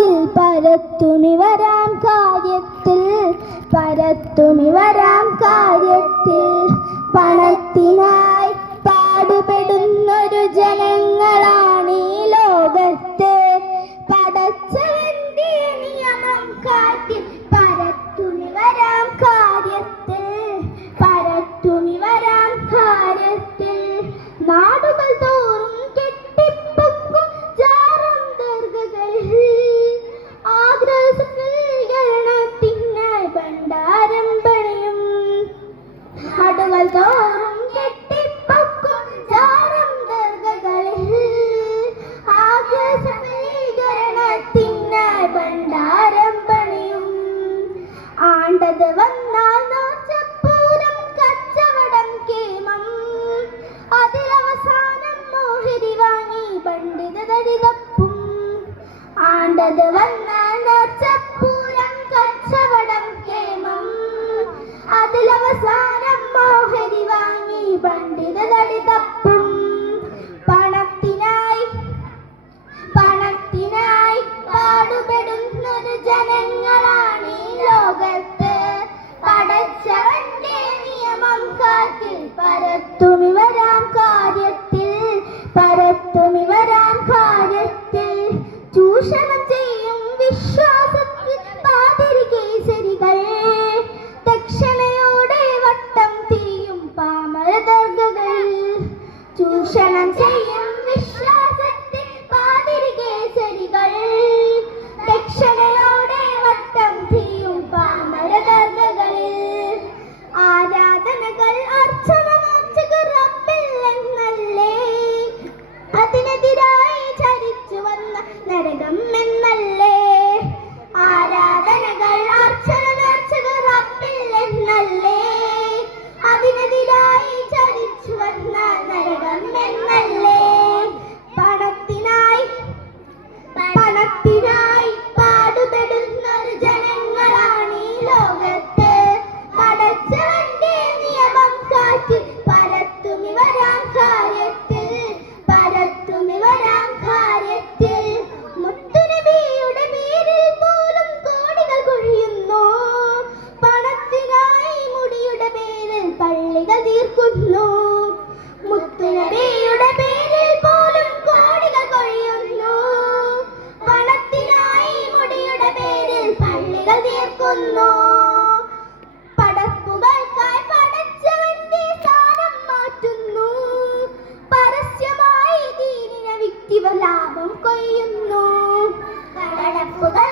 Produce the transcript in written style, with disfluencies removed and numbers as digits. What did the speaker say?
കാറ്റിൽ പരത്തുമി വരാം കാര്യത്തിൽ പണത്തിനായി പാടുപെടുന്നൊരു ജനങ്ങളാണ് ഈ ലോകത്ത്. പടച്ചവന്റെ നിയമം കാറ്റിൽ പരത്തുമി വരാം കാര്യത്തിൽ നാടുകൾ തോറും കെട്ടിപ്പൊക്കും ജാറം ദർഗകൾ ആഗ്രഹീകരണത്തിനായി ഭണ്ഡാരം പണിയും. നാടുകൾ തോറും കെട്ടിപ്പൊക്കും ജാറം ദർഗകൾ ആഗ്രഹീകരണത്തിനായി ഭണ്ഡാരം പണിയും. ആണ്ടത് വന്നാൽ നാച്ചപ്പൂരം കച്ചവടം കേമം അതിലവസാനം മോഹരി വാങ്ങി പണ്ഡിത തടിതപ്പും. ആണ്ടത് വന്നാൽ നാച്ചപ്പൂരം കച്ചവടം കേമം അതിലവസാനം മോഹരി വാങ്ങി പണ്ഡിത തടിതപ്പും. പണത്തിനായി പാടുപെടുന്നൊരു ജനങ്ങളാണ് ഈ ലോകത്ത്. പടച്ചവന്റെ നിയമം കാറ്റിൽ പരത്തുമി വരാം കാര്യത്തിൽ ചൂഷണം ചെയ്യും വിശ്വാസത്തിൽ പാതിരി കേസരികൾ ദക്ഷിണയോടെ വട്ടം തിരിയും പാമര ദർഗകൾ. ചൂഷണം ചെയ്യും വിശ്വാസത്തിൽ പാതിരി കേസരികൾ ദക്ഷിണയോടെ വട്ടം തിരിയും പാമര ദർഗകളിൽ. ആരാധനകൾ അർച്ചന റബ്ബില്ലെന്നല്ലേ അതിനെതിരായി ചരിച്ചു വന്ന നരകം എന്നല്ലേ. ആരാധനകൾ അർച്ചന റബ്ബില്ലെന്നല്ലേ അതിനെതിരായി ചരിച്ചു വന്ന നരകം എന്നല്ലേ. പണത്തിനായി പാടുപെടുന്നൊരു ജനങ്ങളാണ് ഈ ലോകത്ത്. പടച്ചവന്റെ നിയമം കാറ്റിൽ പരത്തുമി വരാം കാര്യത്തിൽ മുത്തുനബിയുടെ പേരിൽ പോലും കോടികൾ കൊഴിയുന്നു. പണത്തിനായി മുടിയുടെ പേരിൽ പള്ളികൾ തീർക്കുന്നു. മുത്തുനബിയുടെ പേരിൽ പോലും കോടികൾ കൊഴിയുന്നു. പണത്തിനായി മുടിയുടെ പേരിൽ പള്ളികൾ തീർക്കുന്നു. പടപ്പുകൾക്കായി പടച്ചവന്റെ സ്ഥാനം മാറ്റുന്നു. പരസ്യമായി ദീനിനെ വ്യക്തിവ ലാഭം കൊയ്യുന്നു. പടപ്പുകൾ